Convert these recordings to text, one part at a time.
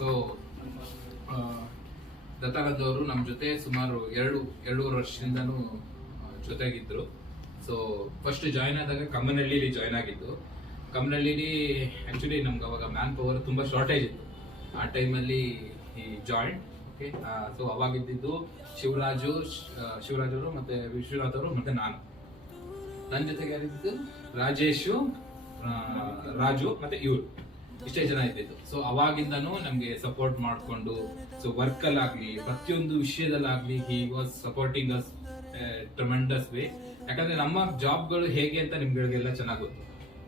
So ದತ್ತಾನಂದ್ ಅವರು ನಮ್ಮ ಜೊತೆ ಸುಮಾರು ಎರಡೂವರೆ ವರ್ಷದಿಂದನೂ ಜೊತೆಗಿದ್ರು. ಸೊ ಫಸ್ಟ್ ಜಾಯ್ನ್ ಆದಾಗ ಕಮ್ಮನಹಳ್ಳಿಲಿ ಜಾಯ್ನ್ ಆಗಿದ್ದು. ಕಮ್ಮನಹಳ್ಳಿಲಿ ಆ್ಯಕ್ಚುಲಿ ನಮ್ಗೆ ಅವಾಗ ಮ್ಯಾನ್ ಪವರ್ ತುಂಬ ಶಾರ್ಟೇಜ್ ಇತ್ತು. ಆ ಟೈಮಲ್ಲಿ ಈ ಜಾಯಿಂಟ್ ಓಕೆ. ಸೊ ಅವಾಗಿದ್ದು ಶಿವರಾಜ್ ಅವರು ಮತ್ತೆ ವಿಶ್ವನಾಥ್ ಅವರು ಮತ್ತೆ ನಾನು. ನನ್ನ ಜೊತೆಗೆ ಯಾರಿದ್ದು ರಾಜೇಶು, ರಾಜು ಮತ್ತೆ ಇವರು, ಇಷ್ಟೇ ಜನ ಇದ್ದಿದ್ದು. ಸೊ ಅವಾಗಿಂದನೂ ನಮ್ಗೆ ಸಪೋರ್ಟ್ ಮಾಡ್ಕೊಂಡು, ಸೊ ವರ್ಕ್ ಅಲ್ಲಾಗ್ಲಿ ಪ್ರತಿಯೊಂದು ವಿಷಯದಲ್ಲಾಗ್ಲಿ he was supporting us tremendous way. ಯಾಕಂದ್ರೆ ನಮ್ಮ ಜಾಬ್ಗಳು ಹೇಗೆ ಅಂತ ನಿಮ್ಗಳಿಗೆಲ್ಲ ಚೆನ್ನಾಗಿ ಗೊತ್ತು.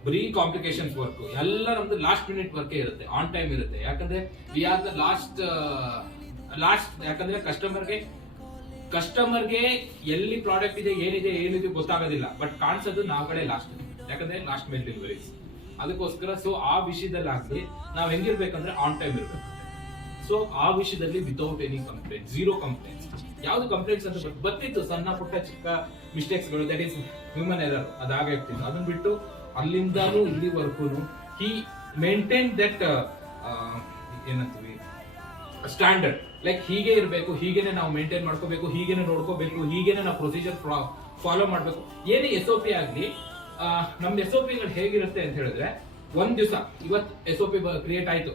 ಬರೀ ಕಾಂಪ್ಲಿಕೇಶನ್ಸ್ ವರ್ಕ್ ಎಲ್ಲ ನಮ್ದು ಲಾಸ್ಟ್ ಮಿನಿಟ್ ವರ್ಕೇ ಇರುತ್ತೆ, ಆನ್ ಟೈಮ್ ಇರುತ್ತೆ. ಯಾಕಂದ್ರೆ ವಿ ಆರ್ ದ ಲಾಸ್ಟ್ ಯಾಕಂದ್ರೆ ಕಸ್ಟಮರ್ಗೆ ಎಲ್ಲಿ ಪ್ರಾಡಕ್ಟ್ ಇದೆ ಏನಿದೆ ಗೊತ್ತಾಗೋದಿಲ್ಲ, ಬಟ್ ಕಾಣಿಸೋದು ನಾವುಗಳೇ ಲಾಸ್ಟ್. ಯಾಕಂದ್ರೆ ಲಾಸ್ಟ್ ಮೇಲ್ ಡೆಲಿವರೀಸ್. ಅದಕ್ಕೋಸ್ಕರ ಸೊ ಆ ವಿಷಯದಲ್ಲಾಗ್ಲಿ ನಾವ್ ಹೆಂಗಿರ್ಬೇಕಂದ್ರೆ ಆನ್ ಟೈಮ್ ಇರ್ಬೇಕು. ಸೊ ಆ ವಿಷಯದಲ್ಲಿ without any complaint, zero complaints. ಯಾವ್ದು ಕಂಪ್ಲೇಂಟ್ಸ್ ಅಂತ ಬರ್ತಿತ್ತು, ಸಣ್ಣ ಪುಟ್ಟ ಚಿಕ್ಕ ಮಿಸ್ಟೇಕ್ಸ್ಗಳು, ದಟ್ ಈಸ್ ಹ್ಯೂಮನ್ ಎರರ್, ಅದಾಗೇ ಇರ್ತಿತ್ತು. ಅದನ್ನ ಬಿಟ್ಟು ಅಲ್ಲಿಂದಾನು ಇಲ್ಲಿವರೆಗೂ ಹಿ ಮೇಂಟೈನ್ ದಟ್ ಏನಂತೀವಿ ಸ್ಟ್ಯಾಂಡರ್ಡ್. ಲೈಕ್ ಹೀಗೆ ಇರಬೇಕು, ಹೀಗೇನೆ ನಾವು ಮೇಂಟೈನ್ ಮಾಡ್ಕೋಬೇಕು, ಹೀಗೇನೆ ನೋಡ್ಕೋಬೇಕು, ಹೀಗೇನೆ ನಾವು ಪ್ರೊಸೀಜರ್ ಫಾಲೋ ಮಾಡ್ಬೇಕು. ಏನೇ SOP ಆಗ್ಲಿ, ನಮ್ದು SOP ಗಳು ಹೇಗಿರುತ್ತೆ ಅಂತ ಹೇಳಿದ್ರೆ, ಒಂದ್ ದಿವಸ ಇವತ್ತು SOP ಕ್ರಿಯೇಟ್ ಆಯ್ತು,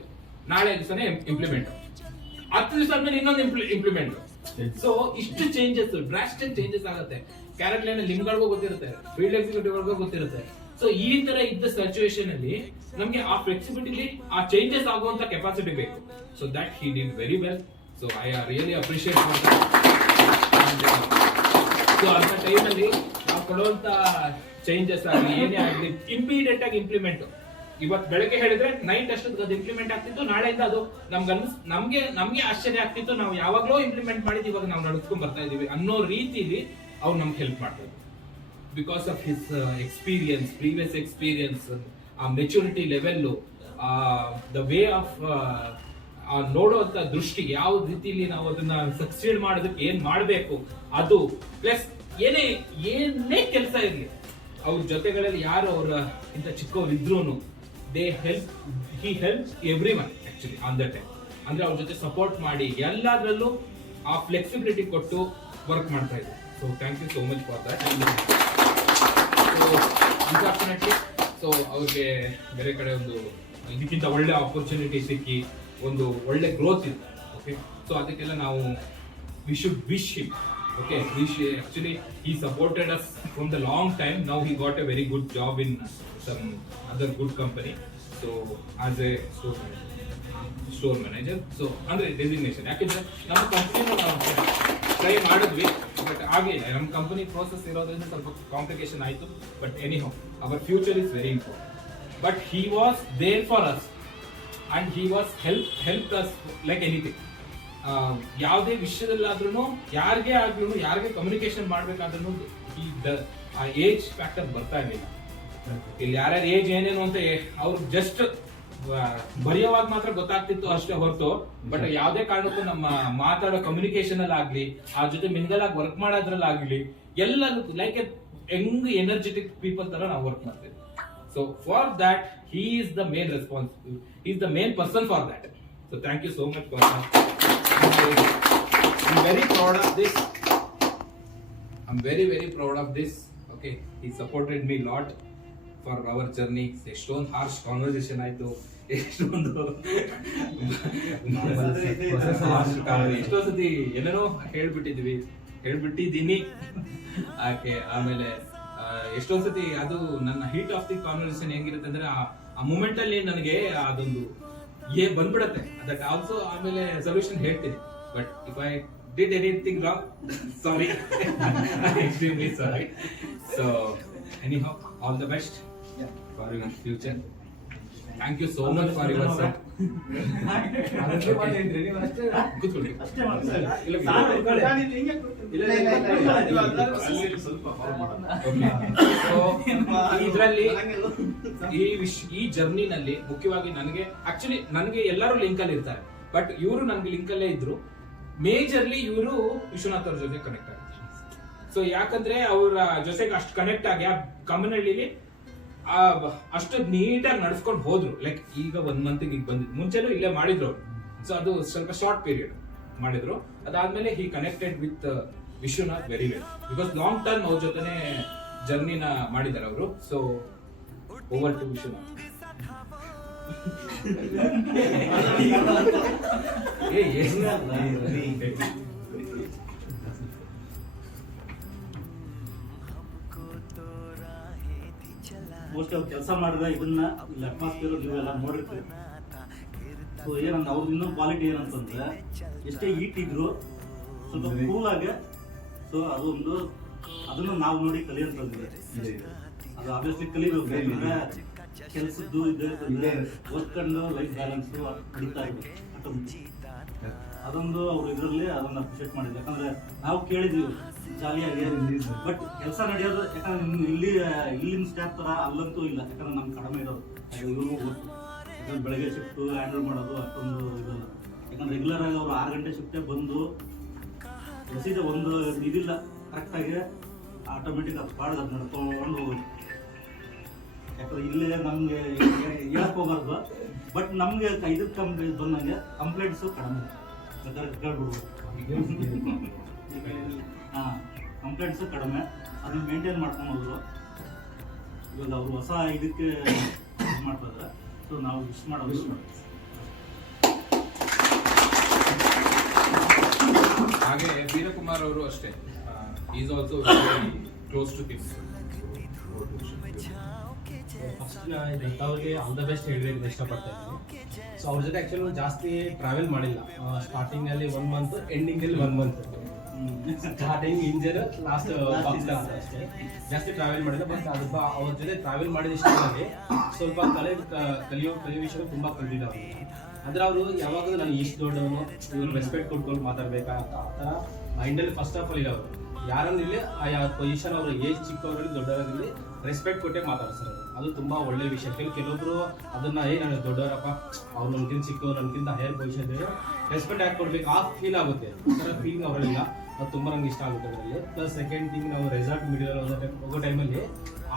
ನಾಳೆ ದಿವಸನೇ ಇಂಪ್ಲಿಮೆಂಟ್, 10 ದಿವಸ ಆದ್ಮೇಲೆ ಇನ್ನೊಂದು ಇಂಪ್ಲಿಮೆಂಟ್. ಸೊ ಇಷ್ಟು ಚೇಂಜಸ್, ಡ್ರಾಸ್ಟಿಕ್ ಚೇಂಜಸ್ ಆಗುತ್ತೆ. ಕ್ಯಾರೆಟ್ ಲೈನ್ ನಿಮ್ಗಳಿಗೂ ಗೊತ್ತಿರುತ್ತೆ, ಫೀಲ್ಡ್ ಎಕ್ಸಿಕ್ಯೂಟಿವ್ಗಳಿಗೂ ಗೊತ್ತಿರುತ್ತೆ. ಸೊ ಈ ತರ ಇದ್ದ ಸಿಚುವೇಶನ್ ಅಲ್ಲಿ ನಮ್ಗೆ ಆ ಫ್ಲೆಕ್ಸಿಬಿಲಿಟಿ, ಆ ಚೇಂಜಸ್ ಆಗುವಂತ ಕೆಪಾಸಿಟಿ ಬೇಕು. So that he did very well. So I really appreciate for that. So ಅಂತ ಟೈಮಲ್ಲಿ ನಾವು ಕೊಡುವಂತ ಚೇಂಜಸ್ ಆಗಲಿ ಏನೇ ಆಗಲಿ ಇಮಿಡಿಯೇಟ್ ಆಗಿ ಇಂಪ್ಲಿಮೆಂಟ್. ಇವತ್ತು ಬೆಳಗ್ಗೆ ಹೇಳಿದ್ರೆ ನೈಟ್ ಅಷ್ಟೊತ್ತಿಗೆ ಅದು ಇಂಪ್ಲಿಮೆಂಟ್ ಆಗ್ತಿತ್ತು, ನಾಳೆಯಿಂದ ಅದು ನಮ್ಗೆ ಆಶ್ಚರ್ಯ ಆಗ್ತಿತ್ತು. ನಾವು ಯಾವಾಗ್ಲೂ ಇಂಪ್ಲಿಮೆಂಟ್ ಮಾಡಿದ್ದು ಇವಾಗ ನಾವು ನಡ್ಸ್ಕೊಂಡ್ ಬರ್ತಾ ಇದೀವಿ ಅನ್ನೋ ರೀತಿಲಿ ಅವ್ರು ನಮ್ಗೆ ಹೆಲ್ಪ್ ಮಾಡ್ತಾರೆ. Because of his experience, previous experience, ಆ maturity level, the way of ನೋಡುವಂತ ದೃಷ್ಟಿ, ಯಾವ ರೀತಿಲಿ ನಾವು ಅದನ್ನ ಸಕ್ಸೀಡ್ ಮಾಡೋದಕ್ಕೆ ಏನ್ ಮಾಡ್ಬೇಕು ಅದು, ಪ್ಲಸ್ ಏನೇ ಕೆಲಸ ಇರ್ಲಿ ಅವ್ರ ಜೊತೆಗಳಲ್ಲಿ ಯಾರು ಅವ್ರ ಇಂತ ಚಿಕ್ಕವ್ರು ಇದ್ರೂನು he help everyone actually on the time. ಅಂದ್ರೆ ಅವ್ರ ಜೊತೆ ಸಪೋರ್ಟ್ ಮಾಡಿ ಎಲ್ಲಾದ್ರಲ್ಲೂ ಆ ಫ್ಲೆಕ್ಸಿಬಿಲಿಟಿ ಕೊಟ್ಟು ವರ್ಕ್ ಮಾಡ್ತಾ ಇದ್ದಾರೆ. So thank you so much for that. Unfortunately so ಅವ್ರಿಗೆ ಬೇರೆ ಕಡೆ ಒಂದು ಇದಕ್ಕಿಂತ ಒಳ್ಳೆ ಆಪರ್ಚುನಿಟಿ ಸಿಕ್ಕಿ ಒಂದು ಒಳ್ಳೆ ಗ್ರೋತ್ ಇದೆ. ಓಕೆ, ಸೊ ಅದಕ್ಕೆಲ್ಲ ನಾವು we should wish him. Okay, actually he supported us from the long time. Now he got a very good job in some other good company. So as a store manager. So andre designation. ಯಾಕಂದ್ರೆ ನಮ್ಮ company try ಮಾಡಿದ್ವಿ, but ಆಗಿಲ್ಲ. ನಮ್ಮ company process ಇರೋದ್ರಿಂದ ಸ್ವಲ್ಪ complication ಆಯ್ತು. But anyhow our future is very important. But he was there for us and he was helped us like anything. ಯಾವುದೇ ವಿಷಯದಲ್ಲಾದ್ರೂ ಯಾರಿಗೆ ಕಮ್ಯುನಿಕೇಶನ್ ಮಾಡ್ಬೇಕಾದ್ರೂ ಆ ಏಜ್ ಫ್ಯಾಕ್ಟರ್ ಬರ್ತಾ ಇರಲಿಲ್ಲ. ಇಲ್ಲಿ ಯಾರ್ಯಾರ ಏಜ್ ಏನೇನು ಅಂತ ಅವ್ರು ಜಸ್ಟ್ ಬರೆಯೋವಾಗ ಮಾತ್ರ ಗೊತ್ತಾಗ್ತಿತ್ತು ಅಷ್ಟೇ ಹೊರತು, ಬಟ್ ಯಾವುದೇ ಕಾರಣಕ್ಕೂ ನಮ್ಮ ಮಾತಾಡೋ ಕಮ್ಯುನಿಕೇಶನ್ ಅಲ್ಲಾಗ್ಲಿ, ಆ ಜೊತೆ ಮಿಂಗಲ್ ಆಗಿ ವರ್ಕ್ ಮಾಡೋದ್ರಲ್ಲಾಗ್ಲಿ ಎಲ್ಲರೂ ಲೈಕ್ ಎನರ್ಜೆಟಿಕ್ ಪೀಪಲ್ ತರ ನಾವು ವರ್ಕ್ ಮಾಡ್ತೀವಿ. So for that he is the main responsible, he is the main person for that. So thank you so much for that. I'm very proud of this. I'm very proud of this. Okay, he supported me a lot for our journey. ಎಷ್ಟೊಂದು harsh conversation ಆಯ್ತು, ಎಷ್ಟೊಂದು ಎಷ್ಟೋ ಸತಿ ಏನೇನೋ ಹೇಳ್ಬಿಟ್ಟಿದ್ದೀನಿ. ಆಕೆ ಆಮೇಲೆ ಎಷ್ಟೊಂದ್ ಸತಿ ಅದು ನನ್ನ ಹೀಟ್ ಆಫ್ ದಿ ಕಾನ್ವರ್ಸೇಷನ್ ಹೆಂಗಿರುತ್ತೆ ಅಂದ್ರೆ ಆ ಮೂಮೆಂಟ್ ಅಲ್ಲಿ ನನಗೆ ಅದೊಂದು ಬಂದ್ಬಿಡತ್ತೆ. ದಟ್ ಆಲ್ಸೋ ಆಮೇಲೆ ಸೊಲ್ಯೂಷನ್ ಹೇಳ್ತೀನಿ. But if I did anything wrong, sorry, extremely sorry. So anyhow all the best for your future. Thank you so much for your sir. ಇದರಲ್ಲಿ ಈ ಜರ್ನಿನಲ್ಲಿ ಮುಖ್ಯವಾಗಿ ನನಗೆ ಎಲ್ಲರೂ ಲಿಂಕ್ ಅಲ್ಲಿ ಇರ್ತಾರೆ, ಬಟ್ ಇವರು ನನ್ಗೆ ಲಿಂಕ್ ಅಲ್ಲೇ ಇದ್ರು. ಮೇಜರ್ಲಿ ಇವರು ವಿಶ್ವನಾಥ್ ಅವ್ರ ಜೊತೆ ಕನೆಕ್ಟ್ ಆಗಿದ್ರು. ಸೊ ಯಾಕಂದ್ರೆ ಅವ್ರ ಜೊತೆಗೆ ಅಷ್ಟು ಕನೆಕ್ಟ್ ಆಗಿ ಆ ಕಮ್ಮನಹಳ್ಳಿಲಿ ಅಷ್ಟು ನೀಟಾಗಿ ನಡ್ಸ್ಕೊಂಡು ಹೋದ್ರು. ಲೈಕ್ ಈಗ 1 ಮಂತ್ ಈಗ ಬಂದಿದ್ದು, ಮುಂಚೆನೂ ಇಲ್ಲೇ ಮಾಡಿದ್ರು ಅವ್ರು. ಸೊ ಅದು ಸ್ವಲ್ಪ ಶಾರ್ಟ್ ಪೀರಿಯಡ್ ಮಾಡಿದ್ರು. ಅದಾದ್ಮೇಲೆ he connected with Vishwanath very well, because long term ಅವ್ರ ಜೊತೆನೆ ಜರ್ನಿನ ಮಾಡಿದ್ದಾರೆ ಅವರು. So over to Vishwanath. Most ಅವ್ರು ಕೆಲಸ ಮಾಡಿದ್ರೆ ಇದನ್ನ ಇಲ್ಲಿ ಅಟ್ಮಾಸ್ಫಿಯರ್ ನೀವೆಲ್ಲ ನೋಡಿರ್ತೀವಿ. ಸೊ ಏನಂತ ಅವ್ರದ್ದು ಇನ್ನೊಂದು ಕ್ವಾಲಿಟಿ ಏನಂತಂದ್ರೆ ಎಷ್ಟೇ ಹೀಟ್ ಇದ್ರು ಸ್ವಲ್ಪ ಕೂಲ್ ಆಗಿ, ಸೊ ಅದೊಂದು ಅದನ್ನು ನಾವು ನೋಡಿ ಕಲಿಯಂತಂದ್ರೆ ಅದು ಆಬ್ವಿಯಸ್ಲಿ ಕಲಿಬೇಕು. ಕೆಲಸದ್ದು ವರ್ಕೊಂಡು ಲೈಫ್ ಬ್ಯಾಲೆನ್ಸ್ ನಡೀತಾ ಇದೆ ಅದೊಂದು ಅವ್ರು ಇದರಲ್ಲಿ ಅದನ್ನ ಅಪ್ರಿಷಿಯೇಟ್ ಮಾಡಿದ್ರು. ಯಾಕಂದ್ರೆ ನಾವು ಕೇಳಿದ್ವಿ ಜಾಲಿಯಾಗಿ, ಬಟ್ ಕೆಲಸ ನಡೆಯೋದು ಯಾಕಂದ್ರೆ ಇಲ್ಲಿನ ಸ್ಟಾಫ್ ತರ ಅಲ್ಲಂತೂ ಇಲ್ಲ. ಯಾಕಂದ್ರೆ ನಮ್ಗೆ ಕಡಿಮೆ ಇರೋದು, ಇವ್ರಿಗೂ ಗೊತ್ತು. ಯಾಕಂದ್ರೆ ಬೆಳಗ್ಗೆ ಶಿಫ್ಟ್ ಹ್ಯಾಂಡಲ್ ಮಾಡೋದು ಅಷ್ಟೊಂದು ಇದಲ್ಲ. ಯಾಕಂದ್ರೆ ರೆಗ್ಯುಲರ್ ಆಗಿ ಅವ್ರು 6 ಗಂಟೆ ಶಿಫ್ಟೇ ಬಂದು ರಸೀದ ಒಂದು ಇದಿಲ್ಲ, ಕರೆಕ್ಟಾಗಿ ಆಟೋಮೆಟಿಕ್ ಅದು ಪಾಡ್ದು ಅದು ನಡ್ಕೊಂಡು ಹೋಗೋದು. ಯಾಕಂದ್ರೆ ಇಲ್ಲೇ ನಮ್ಗೆ ಹೇಳಕ್ ಹೋಗಬಾರ್ದು, ಬಟ್ ನಮ್ಗೆ ಇದಕ್ಕೆ ಕಂಪ್ಲೇಂಟ್ ಬಂದಂಗೆ ಕಂಪ್ಲೇಂಟ್ಸು ಕಡಿಮೆ ಬೇಕಾದ್ರೆ ಕೇಳ್ಬಿಡ್ಬೋದು. ಹಾಂ, ಕಂಪ್ಲೇಂಟ್ಸು ಕಡಿಮೆ, ಅದನ್ನ ಮೇಂಟೈನ್ ಮಾಡ್ಕೊಂಡು ಹೋದ್ರು. ಇವಾಗ ಅವರು ಹೊಸ ಇದಕ್ಕೆ ಇದು ಮಾಡ್ತಾರೆ. ಸೊ ನಾವು ವಿಶ್ ಮಾಡೋದು. ಹಾಗೆ ವೀರಕುಮಾರ್ ಅವರು ಅಷ್ಟೇ, is also close to tips. First ಅವ್ರಿಗೆ ಆಲ್ ದ ಬೆಸ್ಟ್ ಹೇಳಬೇಕು ಇಷ್ಟಪಡ್ತಾ ಇದ್ದೀನಿ. ಸೊ ಅವ್ರ ಜೊತೆ ಆ್ಯಕ್ಚುಲಿ ಜಾಸ್ತಿ ಟ್ರಾವೆಲ್ ಮಾಡಿಲ್ಲ. ಸ್ಟಾರ್ಟಿಂಗಲ್ಲಿ 1 ಮಂತ್, ಎಂಡಿಂಗಲ್ಲಿ 1 ಮಂತ್. ಸ್ಟಾರ್ಟಿಂಗ್ ಇಂಜರ್, ಲಾಸ್ಟ್ ಅಷ್ಟೇ, ಜಾಸ್ತಿ ಟ್ರಾವೆಲ್ ಮಾಡಿಲ್ಲ. ಬಟ್ ಅದು ಅವ್ರ ಜೊತೆ ಟ್ರಾವೆಲ್ ಮಾಡಿದ ಇಷ್ಟವಾಗಿ ಸ್ವಲ್ಪ ಕಲಿಯೋ ವಿಷಯ ತುಂಬ ಕಲಿತಿದ್ದಾರೆ. ಅಂದ್ರೆ ಅವರು ಯಾವಾಗಲೂ ನಾನು ಇಷ್ಟು ದೊಡ್ಡವನು, ಇವ್ರು ರೆಸ್ಪೆಕ್ಟ್ ಕೊಟ್ಕೊಂಡು ಮಾತಾಡ್ಬೇಕಂತ ಆ ಥರ ಮೈಂಡಲ್ಲಿ ಫಸ್ಟ್ ಆಫ್ ಆಲ್ ಇಲ್ಲ. ಅವರು ಯಾರನ್ನಿಲ್ಲಿ ಆ ಪೊಸಿಷನ್, ಅವರು ಏಜ್ ಚಿಕ್ಕವರಲ್ಲಿ ದೊಡ್ಡವರಲ್ಲಿ ರೆಸ್ಪೆಕ್ಟ್ ಕೊಟ್ಟೆ ಮಾತಾಡ್ತಾರೆ. ಅದು ತುಂಬ ಒಳ್ಳೆ ವಿಷಯ. ಕೆಲವೊಬ್ರು ಅದನ್ನ ನಾನು ದೊಡ್ಡವರಪ್ಪ, ಅವ್ರು ನನ್ಗಿಂತ ಚಿಕ್ಕವ್ರು, ನನ್ಗಿಂತ ಹೈಯರ್ ಪೊಸಿಷನ್ ರೆಸ್ಪೆಕ್ಟ್ ಯಾಕೆ ಕೊಡ್ಬೇಕು ಆ ಫೀಲ್ ಆಗುತ್ತೆ. ಆ ಥರ ಫೀಲಿಂಗ್ ಅವರಲ್ಲಿಲ್ಲ. ಅದು ತುಂಬ ನಂಗೆ ಇಷ್ಟ ಆಗುತ್ತೆ ಅದರಲ್ಲಿ. ಪ್ಲಸ್ ಸೆಕೆಂಡ್ ಥಿಂಗ್, ನಾವು ರೆಸಾರ್ಟ್ ಮಿಡಲ್ ಹೋಗೋ ಟೈಮಲ್ಲಿ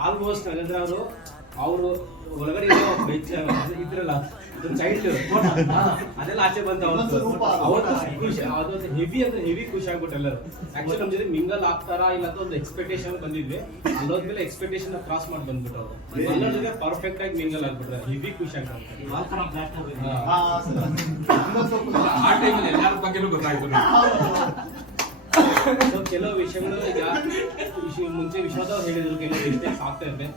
ಆಲ್ಮೋಸ್ಟ್ ಅಂದರೆ ಅವರು ಒಳಗಡೆ ಇದ್ರಲ್ಲ ಚೈಲ್ಡ್ ಅದೆಲ್ಲ ಆಚೆ ಬಂದ ಅವತ್ತು ಖುಷಿ, ಅದೊಂದು ಹೆವಿ ಅಂದ್ರೆ ಹೆವಿ ಖುಷಿ ಆಗ್ಬಿಟ್ಟು ಎಲ್ಲರೂ. ಆಕ್ಚುಲಿ ನಮ್ಮ ಜೊತೆ ಮಿಂಗಲ್ ಆಗ್ತಾರಾ ಇಲ್ಲ ಅಂತ ಒಂದು ಎಕ್ಸ್ಪೆಕ್ಟೇಷನ್ ಬಂದಿದ್ವಿ. ಅಲ್ಲೋದ್ಮೇಲೆ ಎಕ್ಸ್ಪೆಕ್ಟೇಷನ್ ಕ್ರಾಸ್ ಮಾಡಿ ಬಂದ್ಬಿಟ್ಟು ಅವರು ಎಲ್ಲರ ಜೊತೆ ಪರ್ಫೆಕ್ಟ್ ಆಗಿ ಮಿಂಗಲ್ ಆಗ್ಬಿಟ್ರೆ ಹೆವಿ ಖುಷಿ ಆಗ್ತದೆ. ಆ ಟೈಮಲ್ಲಿ ಎಲ್ಲರ ಬಗ್ಗೆನೂ ಗೊತ್ತಾಯ್ತು. ಕೆಲವು ವಿಷಯಗಳು ಈಗ ಮುಂಚೆ ವಿಶ್ವದವ್ರು ಹೇಳಿದ್ರು, ಕೆಲವು ಮಿಸ್ಟೇಕ್ಸ್ ಆಗ್ತಾ ಇರುತ್ತೆ.